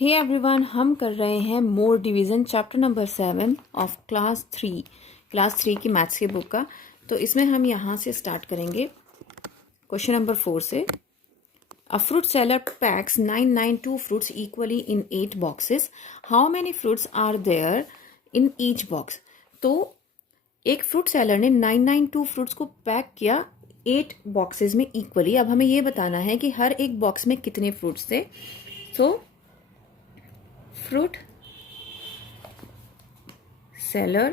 Hey everyone, हम कर रहे हैं more division chapter number 7 of class 3 की मैथ्स की बुक का। तो इसमें हम यहाँ से स्टार्ट करेंगे क्वेश्चन नंबर 4 से। A fruit seller packs 992 fruits equally in 8 boxes. How many fruits are there in each box. तो एक फ्रूट सेलर ने 992 फ्रूट्स को पैक किया 8 बॉक्सेस में इक्वली। अब हमें ये बताना है कि हर एक बॉक्स में कितने फ्रूट्स थे। तो fruit seller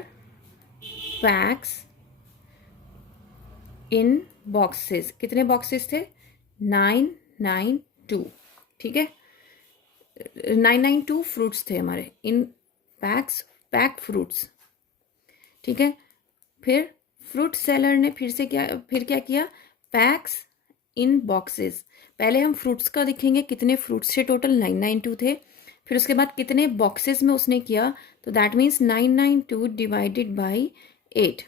packs in boxes। कितने बॉक्सेस थे? 992। ठीक है, 992 फ्रूट्स थे हमारे इन पैक्ड फ्रूट्स। ठीक है, फिर फ्रूट सेलर ने फिर क्या किया? पैक्स इन बॉक्सेस। पहले हम फ्रूट्स का देखेंगे, कितने फ्रूट्स थे टोटल? 992 थे। फिर उसके बाद कितने बॉक्सेस में उसने किया, तो दैट मीन्स 992 डिवाइडेड बाई 8।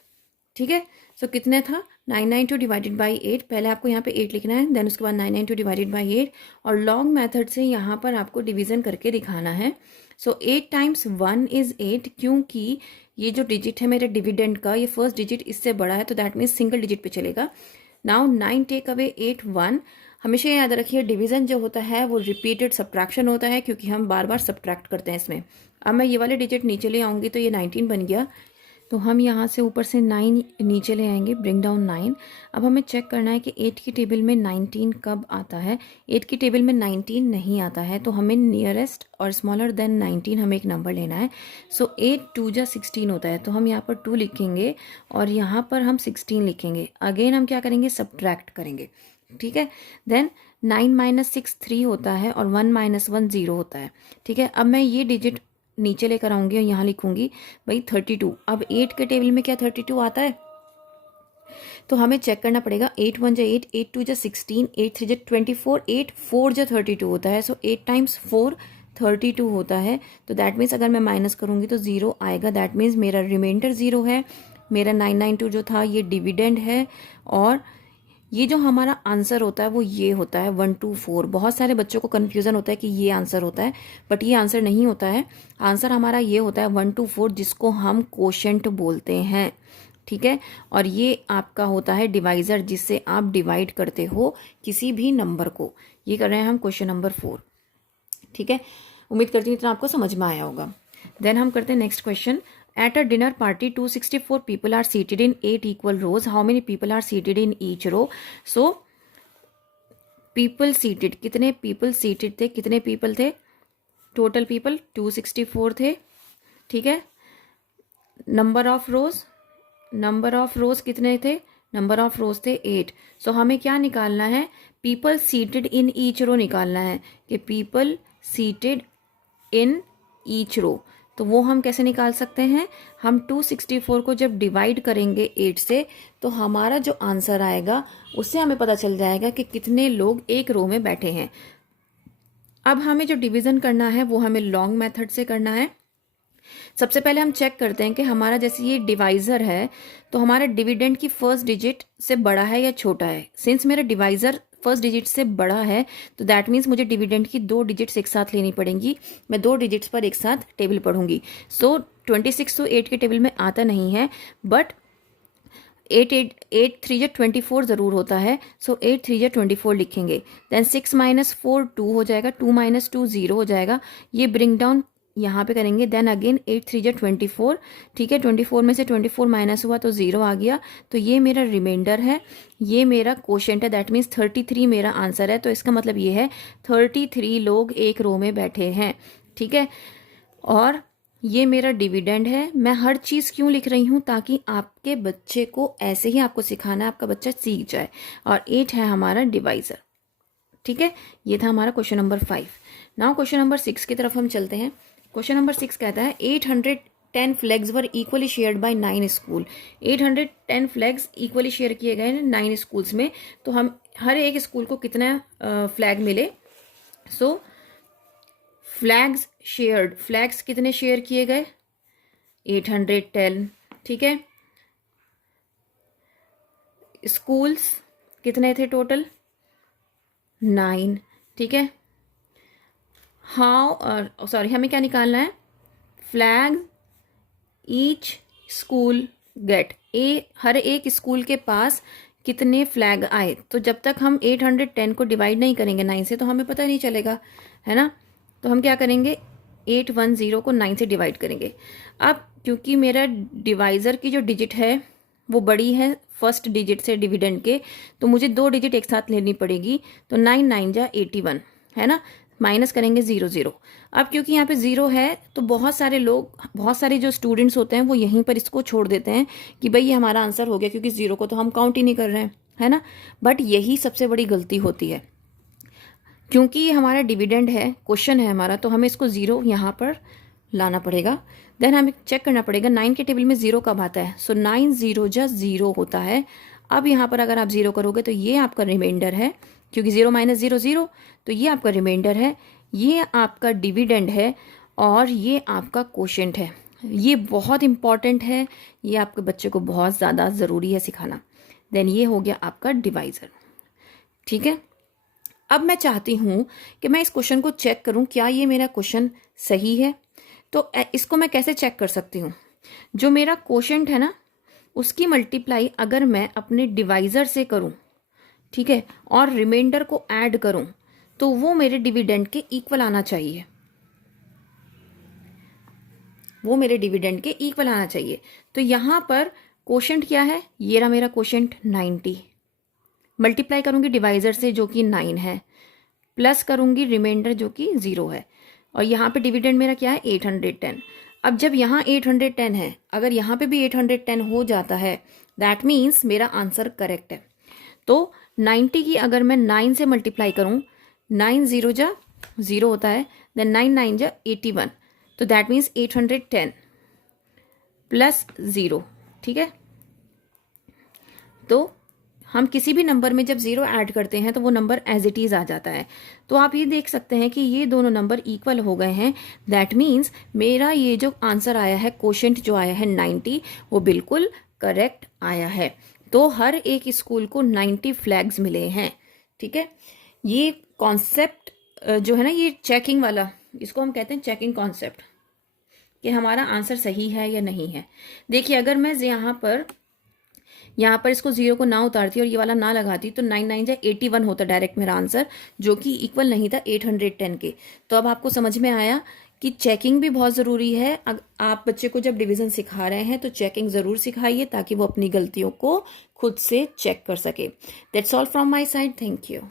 ठीक है, सो कितने था? 992 डिवाइडेड बाई 8। पहले आपको यहाँ पे 8 लिखना है, देन उसके बाद 992 डिवाइडेड बाई 8 और लॉन्ग मेथड से यहाँ पर आपको डिवीजन करके दिखाना है। सो 8 टाइम्स 1 इज 8, क्योंकि ये जो डिजिट है मेरे डिविडेंड का, ये फर्स्ट डिजिट इससे बड़ा है, तो दैट मीन्स सिंगल डिजिट पे चलेगा। Now 9 take away 8 1। हमेशा याद रखिए डिवीजन जो होता है वो रिपीटेड सब्ट्रैक्शन होता है, क्योंकि हम बार बार सब्ट्रैक्ट करते हैं इसमें। अब मैं ये वाले डिजिट नीचे ले आऊँगी तो ये 19 बन गया, तो हम यहाँ से ऊपर से 9 नीचे ले आएंगे, ब्रिंग डाउन 9। अब हमें चेक करना है कि 8 की टेबल में 19 कब आता है। 8 की टेबल में 19 नहीं आता है, तो हमें नियरेस्ट और स्मॉलर देन 19 हमें एक नंबर लेना है। सो 8 2 जा 16 होता है, तो हम यहाँ पर 2 लिखेंगे और यहाँ पर हम 16 लिखेंगे। अगेन हम क्या करेंगे? सब्ट्रैक्ट करेंगे। ठीक है, देन 9 माइनस 6 3 होता है और 1 माइनस 1 0 होता है। ठीक है, अब मैं ये डिजिट नीचे लेकर आऊंगी और यहाँ लिखूंगी भाई 32। अब 8 के टेबल में क्या 32 आता है? तो हमें चेक करना पड़ेगा। 8 1 जा 8, 8 2 जा 16, 8 3 जा 24, 8 4 जा 32 होता है। सो 8 टाइम्स 4 32 होता है। तो दैट मीन्स अगर मैं माइनस करूंगी तो 0 आएगा। दैट मीन्स मेरा रिमाइंडर 0 है। मेरा 992 जो था ये डिविडेंड है, और ये जो हमारा आंसर होता है वो ये होता है 124। बहुत सारे बच्चों को कन्फ्यूजन होता है कि ये आंसर होता है, बट ये आंसर नहीं होता है। आंसर हमारा ये होता है 124, जिसको हम कोशेंट बोलते हैं। ठीक है, और ये आपका होता है डिवाइजर, जिससे आप डिवाइड करते हो किसी भी नंबर को। ये कर रहे हैं हम क्वेश्चन नंबर 4। ठीक है, उम्मीद करती हूँ इतना आपको समझ में आया होगा। देन हम करते हैं next question. At a dinner party, 264 people are seated in 8 equal rows. How many people are seated in each row? So, people seated, कितने people seated थे? कितने people थे? Total people 264 थे। ठीक है, number of rows कितने थे? Number of रोज थे 8। सो हमें क्या निकालना है? People seated in each row निकालना है, कि people seated in each row. तो वो हम कैसे निकाल सकते हैं? हम 264 को जब डिवाइड करेंगे 8 से, तो हमारा जो आंसर आएगा उससे हमें पता चल जाएगा कि कितने लोग एक रो में बैठे हैं। अब हमें जो डिवीजन करना है वो हमें लॉन्ग मेथड से करना है। सबसे पहले हम चेक करते हैं कि हमारा जैसे ये डिवाइजर है, तो हमारा डिविडेंड की फर्स्ट डिजिट से बड़ा है या छोटा है। सिंस मेरा डिवाइजर फर्स्ट डिजिट से बड़ा है, तो दैट मीन्स मुझे डिविडेंड की 2 डिजिट्स एक साथ लेनी पड़ेंगी। मैं 2 डिजिट्स पर एक साथ टेबल पढ़ूंगी। सो 26 तो 8 के टेबल में आता नहीं है, बट 8 3 जा 24 ज़रूर होता है। सो 8 3 जा 24 लिखेंगे। देन 6 माइनस 4 2 हो जाएगा, 2 माइनस 2 0 हो जाएगा। ये ब्रिंग डाउन यहाँ पे करेंगे। देन अगेन 8 3 जा 24। ठीक है, 24 में से 24 माइनस हुआ तो 0 आ गया। तो ये मेरा रिमाइंडर है, ये मेरा क्वोशेंट है। दैट मीन्स 33 मेरा आंसर है। तो इसका मतलब ये है 33 लोग एक रो में बैठे हैं। ठीक है, और ये मेरा डिविडेंड है। मैं हर चीज़ क्यों लिख रही हूँ? ताकि आपके बच्चे को ऐसे ही आपको सिखाना है, आपका बच्चा सीख जाए। और 8 है हमारा डिवाइजर। ठीक है, ये था हमारा question number 5। Now question number 6 की तरफ हम चलते हैं। क्वेश्चन नंबर 6 कहता है 810 flags were equally shared by 9 school. 810 flags equally share किए गए 9 स्कूल्स में, तो हम हर एक स्कूल को कितना फ्लैग मिले? सो फ्लैग्स शेयर्ड, फ्लैग्स कितने शेयर किए गए? 810। ठीक है, स्कूल्स कितने थे टोटल? 9। ठीक है, हमें क्या निकालना है, फ्लैग ईच स्कूल गेट, हर एक स्कूल के पास कितने फ्लैग आए। तो जब तक हम 810 को डिवाइड नहीं करेंगे 9 से तो हमें पता नहीं चलेगा, है ना। तो हम क्या करेंगे, 810 को 9 से डिवाइड करेंगे। अब क्योंकि मेरा डिवाइज़र की जो डिजिट है वो बड़ी है फर्स्ट डिजिट से डिविडेंड के, तो मुझे 2 डिजिट एक साथ लेनी पड़ेगी। तो 9 9 जा 81, है ना, माइनस करेंगे 0 0। अब क्योंकि यहाँ पे 0 है तो बहुत सारे जो स्टूडेंट्स होते हैं वो यहीं पर इसको छोड़ देते हैं कि भाई ये हमारा आंसर हो गया, क्योंकि 0 को तो हम काउंट ही नहीं कर रहे हैं, है ना। बट यही सबसे बड़ी गलती होती है, क्योंकि ये हमारा डिविडेंड है, क्वेश्चन है हमारा, तो हमें इसको 0 यहाँ पर लाना पड़ेगा। देन हमें चेक करना पड़ेगा 9 के टेबल में 0 कब आता है। सो 9 0 जा 0 होता है। अब यहाँ पर अगर आप 0 करोगे तो ये आपका रिमाइंडर है, क्योंकि 0 माइनस 0 0, तो ये आपका रिमाइंडर है, ये आपका डिविडेंड है और ये आपका क्वोशेंट है। ये बहुत इंपॉर्टेंट है, ये आपके बच्चे को बहुत ज़्यादा ज़रूरी है सिखाना। देन ये हो गया आपका डिवाइज़र, ठीक है। अब मैं चाहती हूँ कि मैं इस क्वेश्चन को चेक करूँ, क्या ये मेरा क्वेश्चन सही है। तो इसको मैं कैसे चेक कर सकती हूँ, जो मेरा क्वोशेंट है ना उसकी मल्टीप्लाई अगर मैं अपने डिवाइज़र से करूँ, ठीक है, और रिमाइंडर को ऐड करूँ तो वो मेरे डिविडेंड के इक्वल आना चाहिए, वो मेरे डिविडेंड के इक्वल आना चाहिए। तो यहाँ पर क्वोशेंट क्या है, ये रहा मेरा क्वोशेंट 90, मल्टीप्लाई करूँगी डिवाइज़र से जो कि 9 है, प्लस करूँगी रिमाइंडर जो कि 0 है, और यहाँ पे डिविडेंड मेरा क्या है 810। अब जब यहाँ 810 है, अगर यहाँ पे भी 810 हो जाता है दैट मीन्स मेरा आंसर करेक्ट है। तो 90 की अगर मैं 9 से मल्टीप्लाई करूँ, 9 0 जा 0 होता है, देन 9 9 जा 81, तो दैट मीन्स 810 प्लस 0, ठीक है। तो हम किसी भी नंबर में जब 0 ऐड करते हैं तो वो नंबर एज इट इज़ आ जाता है। तो आप ये देख सकते हैं कि ये दोनों नंबर इक्वल हो गए हैं। दैट मीन्स मेरा ये जो आंसर आया है, क्वोशेंट जो आया है 90, वो बिल्कुल करेक्ट आया है। तो हर एक स्कूल को 90 फ्लैग्स मिले हैं, ठीक है। ये कॉन्सेप्ट जो है ना, ये चेकिंग वाला, इसको हम कहते हैं चेकिंग कॉन्सेप्ट, कि हमारा आंसर सही है या नहीं है। देखिए अगर मैं यहाँ पर इसको 0 को ना उतारती और ये वाला ना लगाती तो 9 9 जा 81 होता डायरेक्ट मेरा आंसर, जो कि इक्वल नहीं था 810 के। तो अब आपको समझ में आया कि चेकिंग भी बहुत ज़रूरी है। आप बच्चे को जब डिवीज़न सिखा रहे हैं तो चेकिंग ज़रूर सिखाइए ताकि वो अपनी गलतियों को खुद से चेक कर सके। That's all from my side, thank you.